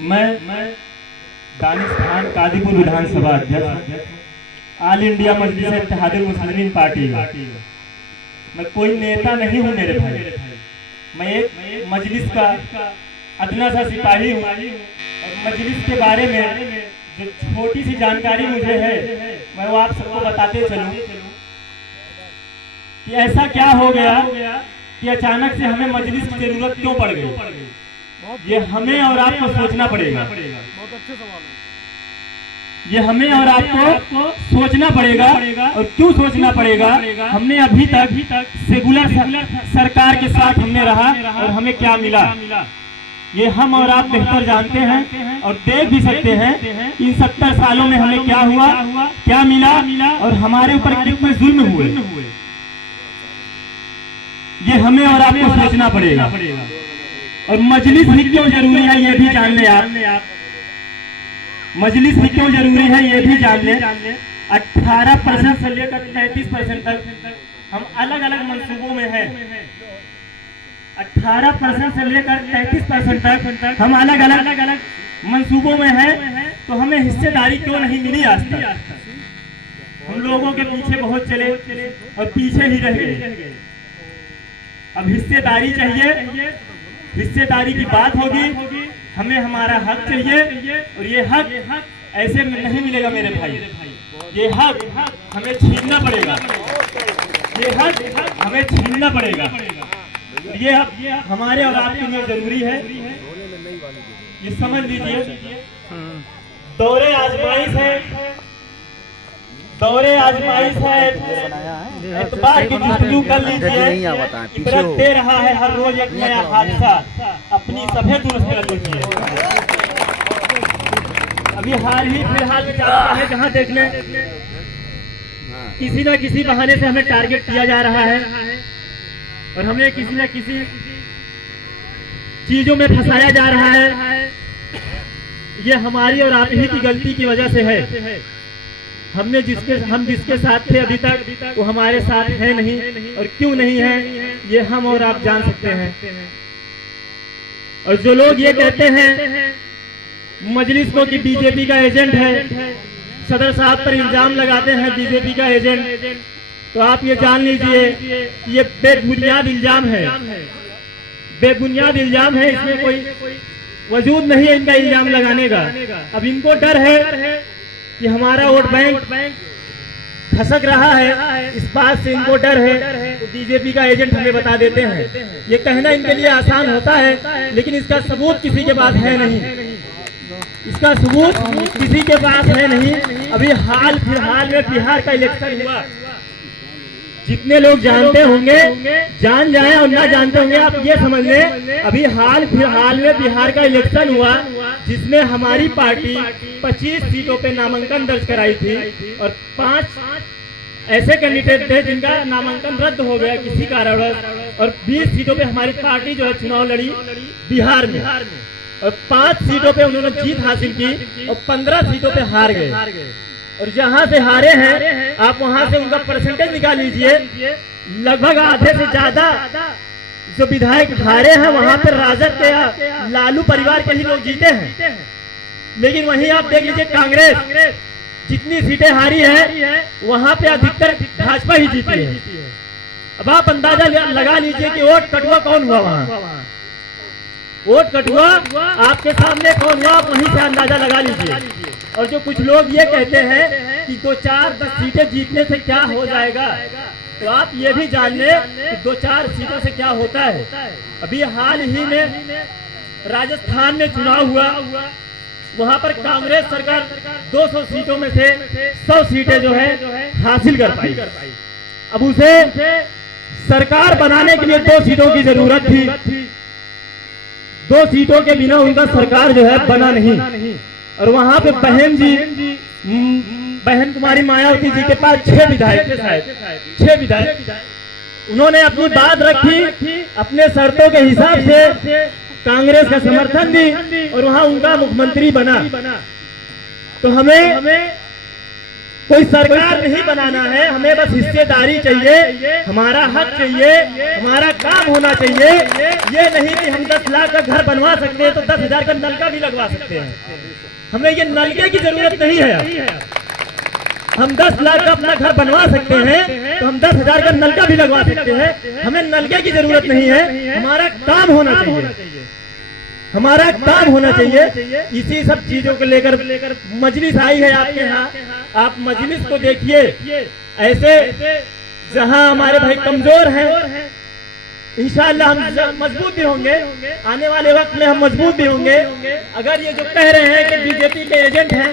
मैं दानिश खान कादीपुर विधानसभा अध्यक्ष all India मजलिस Ittehadul Muslimeen party. मैं कोई नेता नहीं हूँ मेरे भाई, मैं एक मजलिस का अदना सा सिपाही हूँ। और मजलिस के बारे में जो छोटी सी जानकारी मुझे है मैं वो आप सबको बताते चलूँ कि ऐसा क्या हो गया कि अचानक से हमें मजलिस की जरूरत क्यों पड़ गई। ये हमें और आपको सोचना पड़ेगा। बहुत अच्छे सवाल है। ये हमें और आपको सोचना पड़ेगा। और क्यों सोचना पड़ेगा? हमने अभी तक सेकुलर सरकार के साथ हमने रहा और हमें क्या मिला ये हम और आप बेहतर जानते हैं और देख भी सकते हैं। इन 70 सालों में हमें क्या हुआ, क्या मिला और हमारे ऊपर कितने जुल्म हुए, ये हमें और आपको सोचना पड़ेगा। और मजलिस भी क्यों जरूरी है ये भी जान ले आप। मजलिस भी क्यों जरूरी है ये भी जान ले। 18% से लेकर 33% तक हम अलग अलग मंसूबों में हैं। 18% से लेकर 33% तक हम अलग अलग मंसूबों में हैं। तो हमें हिस्सेदारी क्यों नहीं मिली आज तक? हम लोगों के पीछे बहुत चले और पीछे ही रह गए। अब हिस्सेदारी चाहिए, हिस्सेदारी की बात होगी। हमें हमारा हक चाहिए और ये हक ऐसे में नहीं मिलेगा मेरे भाई। ये हक हमें छीनना पड़ेगा, ये हक हमें छीनना पड़ेगा। ये हक हमारे और आपके लिए जरूरी है, ये समझ लीजिए। दौरे आजमाइश है, दौरे आजमाइश है। एतबार की जुस्तजू कर लीजिए। इबरत दे रहा है हर रोज एक नया हादसा, अपनी सभे दुरुस्त कर लीजिए। अभी हाल ही फिलहाल में है जहाँ देख लें किसी न किसी बहाने से हमें टारगेट किया जा रहा है और हमें किसी न किसी चीजों में फंसाया जा रहा है। ये हमारी और आप ही की गलती की वजह से है। हम जिसके साथ थे अभी तक वो हमारे साथ है नहीं, और क्यों नहीं है ये हम और आप जान सकते हैं। और जो लोग ये कहते हैं मजलिस को कि बीजेपी का एजेंट है, सदर साहब पर इल्जाम लगाते हैं बीजेपी का एजेंट, तो आप ये जान लीजिए ये बेबुनियाद इल्जाम है, बेबुनियाद इल्जाम है। इसमें कोई वजूद नहीं है इनका इल्जाम लगाने का। अब इनको डर है कि हमारा वोट बैंक खसक रहा है, इस बात से इनको डर है तो बीजेपी का एजेंट हमें बता देते हैं। ये कहना इनके लिए आसान होता है, लेकिन इसका सबूत किसी के पास है नहीं, इसका सबूत किसी के पास है नहीं। अभी हाल फिलहाल में बिहार का इलेक्शन हुआ, जितने लोग जानते होंगे जान जाएं और ना जानते होंगे आप ये समझ लें। अभी हाल फिलहाल में बिहार का इलेक्शन हुआ जिसमें हमारी पार्टी 25 सीटों पे नामांकन दर्ज कराई थी और 5 ऐसे कैंडिडेट थे जिनका नामांकन रद्द हो गया किसी कारणवश, और 20 सीटों पे हमारी पार्टी जो है चुनाव लड़ी बिहार में और 5 सीटों पे उन्होंने जीत हासिल की और 15 सीटों पे हार गए। और जहां से हारे हैं आप वहां से उनका परसेंटेज निकाल लीजिए, लगभग आधे से ज्यादा जो विधायक हारे हैं वहां पर राजद के या लालू परिवार के ही लोग जीते हैं। लेकिन वहीं आप देख लीजिए कांग्रेस जितनी सीटें हारी है वहां पे अधिकतर भाजपा ही जीती है। अब आप अंदाजा लगा लीजिए कि वोट कटुआ कौन हुआ, वहां वोट कटुआ आपके सामने कौन हुआ, आप वहीं से अंदाजा लगा लीजिए। और जो कुछ लोग ये कहते हैं कि 2-4-10 सीटें जीतने से क्या हो जाएगा, तो आप ये भी जान लें कि 2-4 सीटों से क्या होता है। अभी हाल ही में राजस्थान में चुनाव हुआ, वहां पर कांग्रेस सरकार 200 सीटों में से 100 सीटें जो है हासिल कर पाई। अब उसे सरकार बनाने के लिए 2 सीटों की जरूरत थी, 2 सीटों के बिना उनका सरकार जो है बना नहीं। और वहां पे बहन कुमारी मायावती जी के पास 6 विधायक थे, शायद 6 विधायक। उन्होंने अपनी बात रखी, अपने शर्तों के हिसाब से कांग्रेस का समर्थन दी और वहां उनका मुख्यमंत्री बना। तो हमें कोई सरकार नहीं बनाना है, हमें बस हिस्सेदारी चाहिए, हमारा हक चाहिए, हमारा काम होना चाहिए। ये नहीं कि हम 10 लाख का घर बनवा सकते हैं तो 10,000 का नलका भी लगवा सकते हैं। हमें ये नलके की जरूरत नहीं है। हम 10 लाख का अपना घर बनवा सकते हैं तो हम 10,000 का नलका भी लगवा सकते हैं। हमें नलके की जरूरत नहीं है, हमारा काम होना चाहिए, हमारा काम होना चाहिए। इसी सब चीजों को लेकर मजलिस आई है आपके यहाँ। आप मजलिस को देखिए, ऐसे जहां हमारे भाई कमजोर हैं, इंशाअल्लाह हम मजबूत भी होंगे, आने वाले वक्त में हम मजबूत भी होंगे। अगर ये जो कह रहे हैं कि बीजेपी के एजेंट हैं,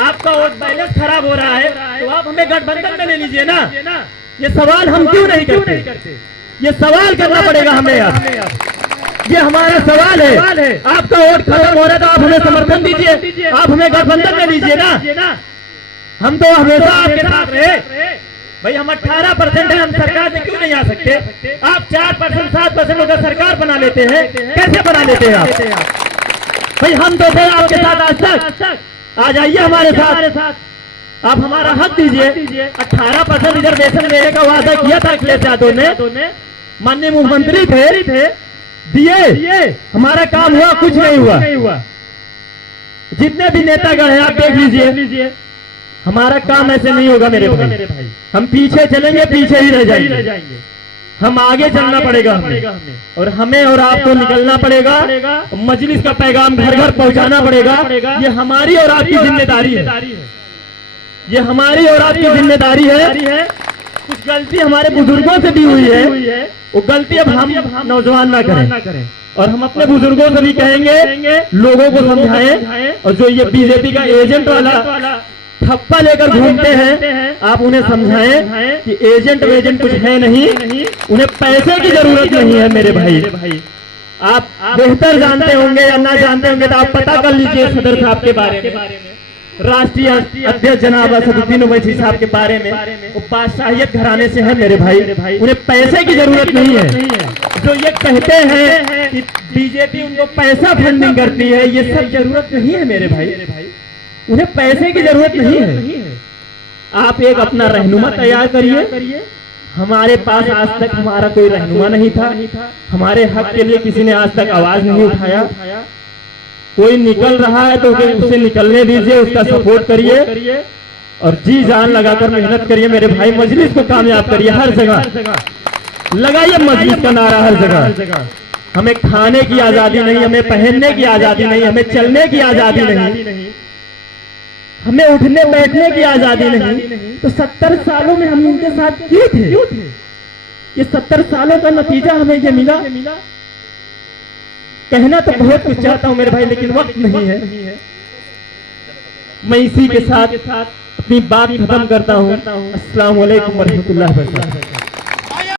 आपका वोट बैलेंस खराब हो रहा है, तो आप हमें गठबंधन में ले लीजिए ना। ये सवाल हम क्यों नहीं करते? ये सवाल करना पड़ेगा हमें यार, ये हमारा सवाल है। आपका वोट खत्म हो रहा है तो आप हमें समर्थन दीजिए, आप हमें गठबंधन में लीजिए ना। हम तो हमेशा आपके साथ रहे भाई। हम 18% है, हम सरकार में क्यों नहीं आ सकते? आप 4%, 7% होकर सरकार बना लेते हैं, कैसे बना लेते हैं आप? भाई हम तो थे आपके साथ आज तक, आ जाइए हमारे साथ, आप हमारा हक दीजिए। 18% रिजर्वेशन देने का वादा किया था अखिलेश यादव ने, माननीय मुख्यमंत्री थे, दिए, हमारा काम हुआ? कुछ नहीं हुआ। जितने भी नेतागण हैं आप देख लीजिए, हमारा काम ऐसे नहीं होगा मेरे भाई। हम पीछे चलेंगे, पीछे ही रह जाएंगे। हम आगे चलना पड़ेगा हमें, और हमें और आपको निकलना पड़ेगा। मजलिस का पैगाम घर घर पहुंचाना पड़ेगा। ये हमारी और आपकी जिम्मेदारी है, ये हमारी और आपकी जिम्मेदारी है। कुछ गलती हमारे बुजुर्गों से भी हुई है, वो गलती अब हम नौजवान ना करें। और हम अपने बुजुर्गों से भी कहेंगे, लोगों को समझाएं। और जो ये बीजेपी का एजेंट वाला ठप्पा लेकर घूमते हैं, आप उन्हें समझाएं कि एजेंट वेजेंट कुछ है नहीं, उन्हें पैसे की जरूरत नहीं है मेरे भाई। आप बेहतर जानते होंगे या ना जानते होंगे तो आप पता कर लीजिए सदर साहब के बारे में, राष्ट्रीय अध्यक्ष जनाब असदुद्दीन ओवैसी साहब के बारे में। वो बादशाहियत घराने से है मेरे भाई, उन्हें पैसे की जरूरत नहीं है। जो ये कहते हैं कि बीजेपी उनको पैसा फंडिंग करती है, ये सब जरूरत नहीं है मेरे भाई, उन्हें पैसे की जरूरत नहीं है। आप एक अपना रहनुमा तैयार करिए। हमारे पास आज तक हमारा कोई रहनुमा नहीं था, हमारे हक के लिए किसी ने आज तक आवाज नहीं उठाया। कोई निकल रहा है तो उसे निकलने दीजिए, उसका सपोर्ट करिए और जी जान लगाकर मेहनत करिए मेरे भाई। मजलिस को कामयाब करिए, हर जगह लगाइए मजलिस का नारा, हर जगह। हमें खाने की आजादी नहीं, हमें पहनने की आजादी नहीं, हमें चलने की आजादी नहीं, हमें उठने बैठने की आजादी नहीं। तो 70 सालों में हम इनके साथ क्यों थे? ये 70 सालों का नतीजा हमें ये मिला। कहना तो बहुत कुछ चाहता हूं मेरे भाई, लेकिन वक्त नहीं है। मैं इसी के साथ अपनी बात खत्म करता हूं। अस्सलाम वालेकुम व रहमतुल्लाहि व बरकातहू।